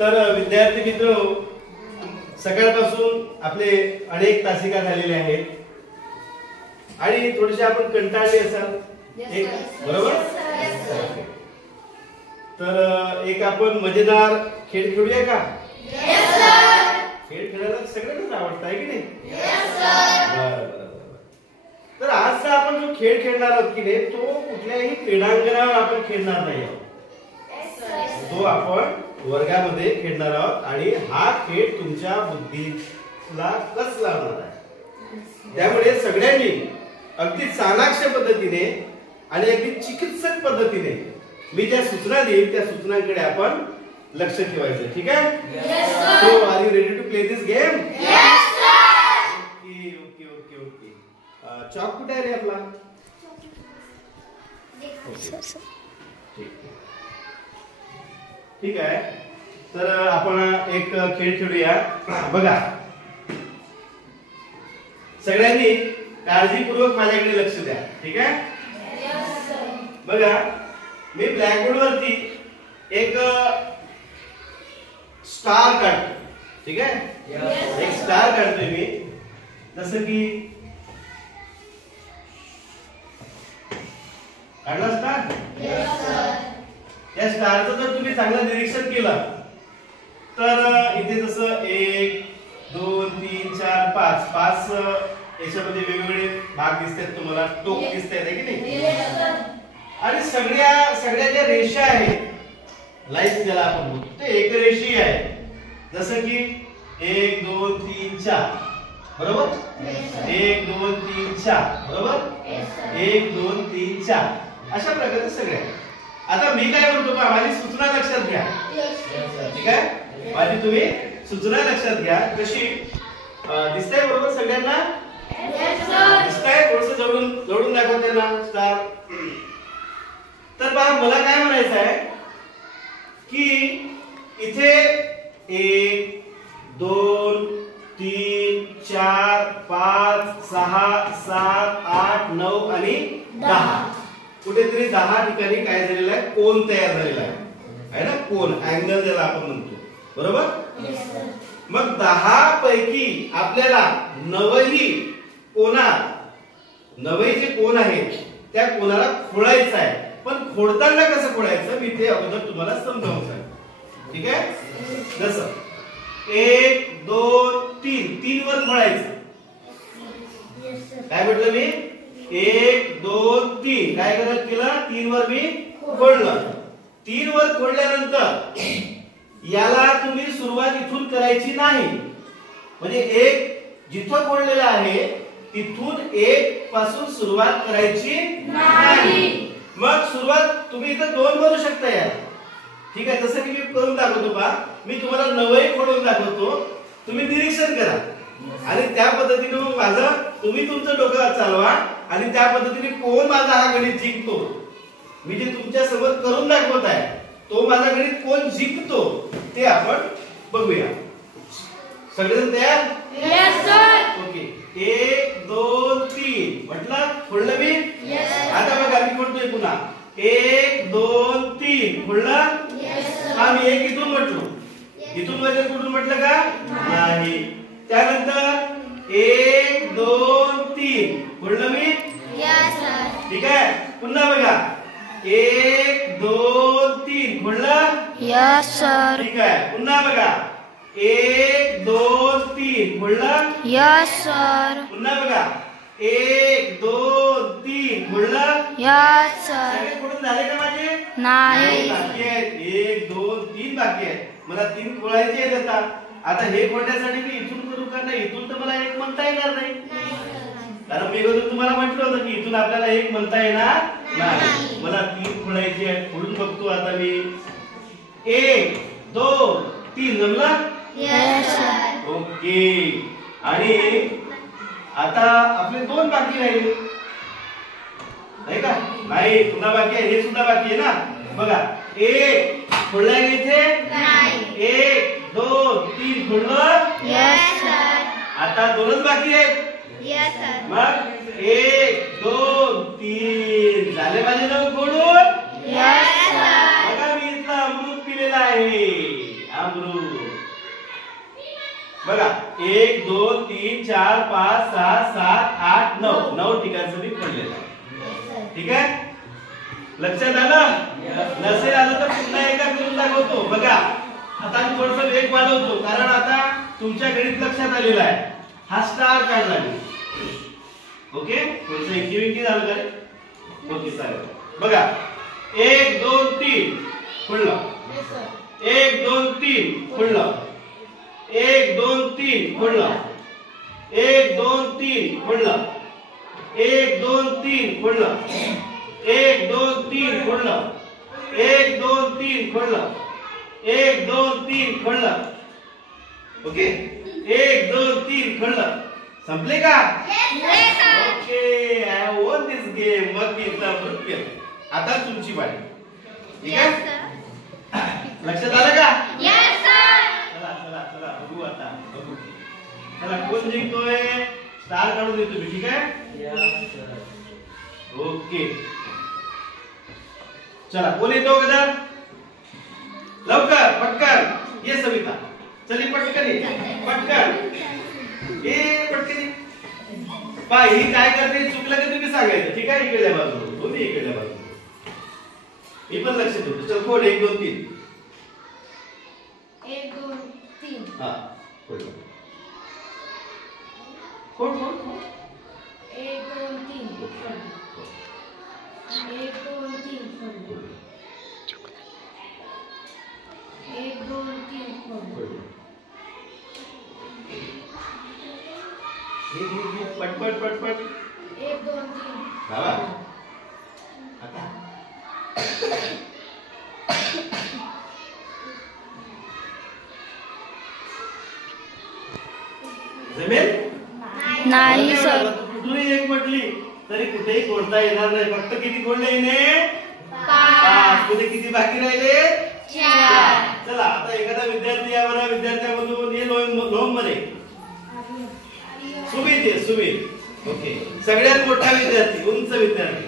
तर विद्यार्थी मित्र, सकाळपासून आपले अनेक तासिका झालेले आहेत आणि थोडेसे आपण कंटाळले असाल, बरोबर? तर एक आपण मजेदार खेळ खेळूया का? खेळ खेळायला सगळ्यांनाच आवडत आहे की नाही? बरं. तर आजचा आपण जो खेळ खेळणार आहोत की नाही, तो कुठल्याही क्रीडांगणावर आपण खेळणार नाही आहोत, तो आपण वर्गामध्ये खेळणार आहोत आणि हा खेळ तुमच्या बुद्धीला कस लावणार आहे. त्यामुळे सगळ्यांनी अगदी चाणाक्ष पद्धतीने आणि अगदी चिकित्सक पद्धतीने मी ज्या सूचना देईन त्या सूचनांकडे आपण लक्ष ठेवायचं. ठीक आहे? So are you ready to play this game? Okay. Chalk कुठे आहे रे आपला? ठीक आहे. तर आपण एक खेळ खेळूया. बघा, सगळ्यांनी काळजीपूर्वक माझ्याकडे लक्ष द्या. ठीक आहे? बघा, मी ब्लॅकबोर्ड वरती एक स्टार काढतो. ठीक आहे? एक स्टार काढतोय मी, जसं की काढला स्टार. या स्टारचं जर तुम्ही चांगलं निरीक्षण केलं तर इथे जसं 1 2 3 4 5 याच्यामध्ये वेगवेगळे भाग दिसतात, तुम्हाला टोक दिसतात की नाही? आणि सगळ्या ज्या रेषा आहेत, लाईन्स ज्याला आपण म्हणतो, ते एक रेषी आहे. जसं की 1 2 3 4, बरोबर? 1 2 3 4, बरोबर? 1 2 3 4 अशा प्रकारचे सगळे. आता मी काय म्हणतो, माझी सूचना लक्षात घ्या. ठीक आहे? माझी तुम्ही सूचना लक्षात घ्या. कशी दिसतंय? बरोबर सगळ्यांना दिसतंय? थोडंसं जवळून दाखवा त्यांना स्टार. तर पहा, मला काय म्हणायचं आहे की इथे 1 2 3 4 5 6 7 8 9 आणि 10. कुठेतरी 10 ठिकाणी काय झालेलं आहे? कोन तयार झालेला आहे ना? कोन, अँगल ज्याला आपण म्हणतो, बरोबर? मग 10 पैकी आपल्याला 9ही कोनात 9 जे कोन आहेत त्या कोनाला खोडायचं आहे. पण खोडताना कसं खोडायचं मी ते अगोदर तुम्हाला समजावून सांगतो. ठीक आहे? जसं 1 2 3 वर खोडायचं. काय म्हटलं मी? 1 2 3 काय करत केलं? 3 वर मी खोडलं. 3 वर खोडल्यानंतर याला तुम्ही सुरुवात इथून करायची नाही. म्हणजे एक जिथं खोडलेलं आहे तिथून 1 पासून सुरुवात करायची नाही. मग सुरुवात तुम्ही इथं 2 करू शकता यार. ठीक आहे? जसं की मी करून दाखवतो पहा. मी तुम्हाला 9ही खोडून दाखवतो, तुम्ही निरीक्षण करा आणि त्या पद्धतीने मग तुम्ही तुमचं डोकं चालवा आणि त्या पद्धतीने कोण माझा हा गणित जिंकतो, मी जे तुमच्या समोर करून दाखवत आहे तो माझा गणित कोण जिंकतो ते आपण बघूया. सगळेजण तयार? Yes sir. ओके. 1 2 3 म्हटलं, खोडलं मी. आता बघा, मी खोडतोय पुन्हा. 1 2 3 खोडलं. हा, मी 1 इथून म्हटलो. इथून वगैरे कुठून म्हटलं का? नाही. त्यानंतर 1 2 3 खोडलं मी. ठीक आहे? पुन्हा बघा, 1 2 3 खोडलं. Yes sir. ठीक आहे? पुन्हा बघा, 1 2 3 खोडलं. Yes sir. पुन्हा बघा, 1 2 3 खोडलं. Yes sir. सगळे खोडून झाले का माझे? नाही. बाकी आहेत. 1 2 3 बाकी आहेत. मला 3 खोडायचे आहेत. आता हे खोडण्यासाठी मी इथून करू का नाही? इथून तर मला 1 म्हणता येणार नाही. कारण मी अगोदर तुम्हाला म्हटलं होतं की इथून आपल्याला 1 म्हणता येणार नाही. मला 3 खोडायचे आहेत. खोडून बघतो आता मी. 1 2 3 जमलं? Yes sir. ओके. आणि आता आपले 2 बाकी राहिले नाही का? नाही, पुन्हा बाकी आहे. हे सुद्धा बाकी आहे ना? बघा, 1 खोडलाय इथे? नाही. 1 2 3 खोडलं. Yes sir. आता 2च बाकी आहेत. Yes sir. मग 1 2 3 झाले माझे 9 खोडून. Yes sir. बघा, मी इथला अमृत पिलेला आहे. गुरु. बघा 1 2 3 4 5 6 7 8 9 9 ठिकाणचं मी पडलेलं आहे. ठीक आहे, लक्षात आलं? नसेल आलं तर पुन्हा एकदा करून दाखवतो. बघा आता मी थोडंसं वेग वाढवतो, कारण आता तुमच्या गणित लक्षात आलेला आहे. हा स्टार काढला मी. ओके, थोडंसं एकविंकी झालं का? ओके चालेल. बघा 1 2 3 पुढलं, 1 2 3 पुढलं, 1 2 3 पुढलं, 1 2 3 पुढलं, 1 2 3 पुढलं, 1 2 3 पुढलं, 1 2 3 पुढलं, 1 2 3 पुढलं. ओके, 1 2 3 पुढलं. संपले का? Okay, I von this game. मग मी आता तुमची पाळी. ठीक आहे, लक्षात आलं का? चला चला चला बघू आता. बघू, चला कोण जिंकतोय? स्टार काढून देतो मी. ठीक आहे, ओके. चला कोण येतो अगोदर? लवकर पटकन ये सविता. चली पटकन ये, पटकन ये, पटकन ये. पाय ही काय करते? चुकलं की तुम्ही सांगायचं. ठीक आहे, इकडल्या बाजूला, तुम्ही इकडल्या बाजूला. मी पण लक्ष ठेवतो. चल कोण? 1 2 3. 1 2 3. हा कोण कोण कोण कोण? 1 2 3. 1 2 3. 1 2 3. पटपट पटपट. 1 2 3. बाबा आता जमेल नाही सर. कुठूनही एक म्हटली तरी कुठेही कोणता येणार नाही. फक्त किती कोणले येणे? 5. कुठे किती बाकी राहिले? 4. चला आता एखादा विद्यार्थी यावर विद्यार्थ्यामधून ये लोम मध्ये सुमित आहे. सुमित. ओके, सगळ्यात मोठा विद्यार्थी, उंच विद्यार्थी.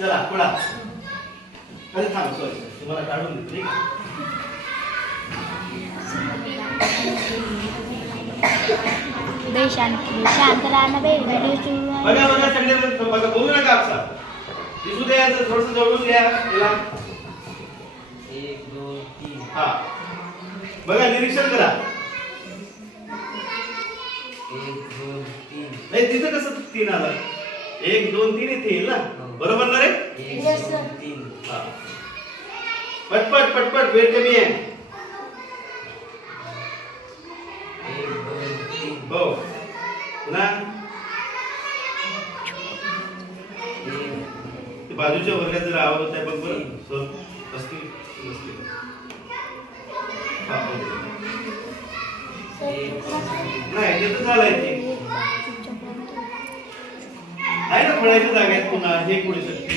चला पुढा. अरे थांब, सॉरी तुम्हाला काढून देतो. ठीक आहे, शांत राहणं बे. बघा बघा सगळे बघा, बोलू नका. आपसा दिसू द्या, थोडंसं जवळून घ्या त्याला. 1 2 3. हा बघा, निरीक्षण करा. 1 2 3. नाही तिथं कसं 3 आला? 1 2 3 इथे येईल ना, बरोबर ना रे? 1 2 3. हा पटपट पटपट, वेळ कमी आहे. 1 2 3. हो पुन्हा बाजूच्या वर्गात जर आवाज होत आहे बघ बरं. सर असतील नसतील. नाही ते तर झालंय. ते आहे ना फळाच्या जागा आहेत. पुन्हा हे कोणी शकते.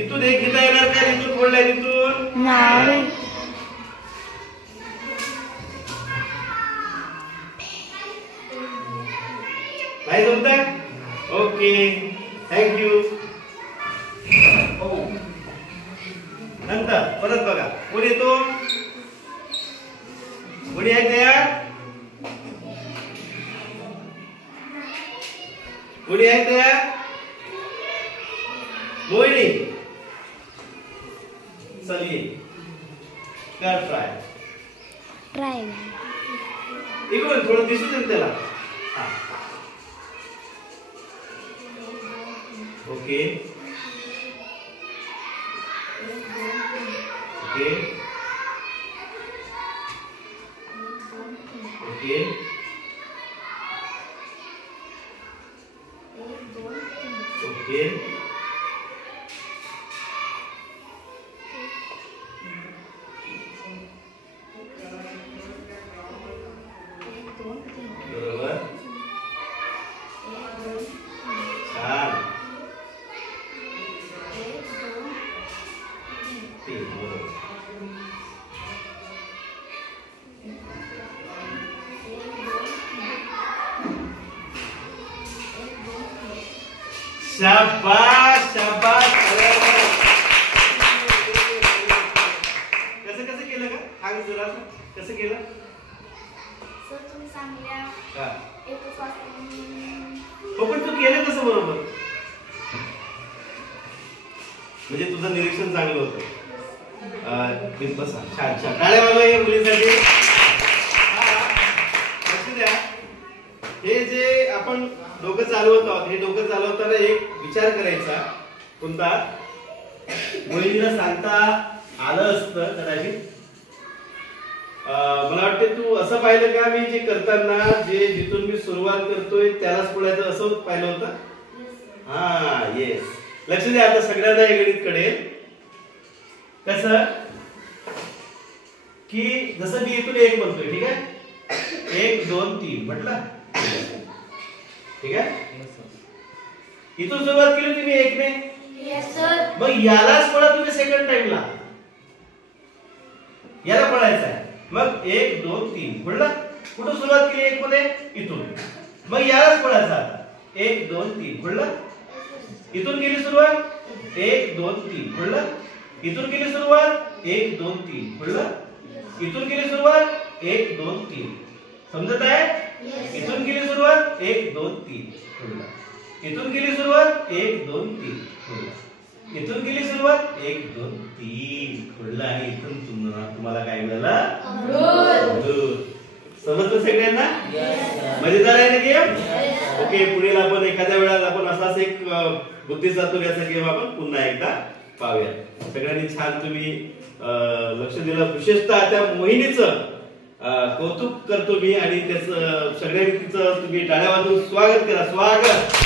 इथून एक घेता येणार का? इथून फोडलाय तिथून नाही. नाही जमतंय? Okay, thank you. नंतर परत बघा कोण येतो? कोणी आहे तयार? कोणी आहे तयार? मोहिनी. चलिए कर ट्राय. इकडून थोडं दिसू दे त्याला. हा ओके ओके ओके. ओके बरोबर. छान. 3 बरोबर. शाबाश शाबाश. म्हणजे तुझं निरीक्षण चांगलं होतं. बसा, छान छान. टाळ्या वाजवा या मुलीसाठी. लक्ष द्या, हे जे आपण डोकं चालवत आहोत, हे डोकं चालवताना एक विचार करायचा. कोणता? मुलींना सांगता आलं असतं कदाचित. मला वाटते तू असं पाहिलं का, मी जे करताना जिथून मी सुरुवात करतोय त्यालाच पुढायचं असं पाहिलं होतं. हा, येस. लक्ष द्या, आता सगळ्यांना हे गणित कळेल. कसं की जसं मी इथून 1 म्हणतोय, ठीक आहे, 1 2 3 म्हटलं, ठीक आहे. इथून सुरुवात केली तुम्ही 1 ने. मग यालाच पळा तुम्ही सेकंड टाइमला, याला पळायचं आहे. मग 1 2 3 म्हणलं. कुठून सुरुवात केली 1 मध्ये? इथून. मग यालाच पळायचं आता 1 2 3 म्हणलं. इथून केली सुरुवात 1 2 3 म्हणलं. इथून केली सुरुवात 1 2 3 म्हणलं. इथून केली सुरुवात 1 2 3. समजत आहे? इथून केली सुरुवात 1 2 3 म्हणलं. इथून केली सुरुवात 1 2 3 म्हणलं. इथून केली सुरुवात 1 2 3 खोडलं आणि इथून तुम्हाला काय मिळालं? समजलं सगळ्यांना? मजेदार आहे ना गेम? ओके, पुढील आपण एखाद्या वेळेला आपण असाच एक बुद्धिचातुर्याचा गेम आपण पुन्हा एकदा पाहूया. सगळ्यांनी छान तुम्ही लक्ष दिलं. विशेषतः त्या मोहिनीचं कौतुक करतो मी आणि त्याचं सगळ्यांनी तिचं तुम्ही टाळ्या वाजवून स्वागत करा. स्वागत.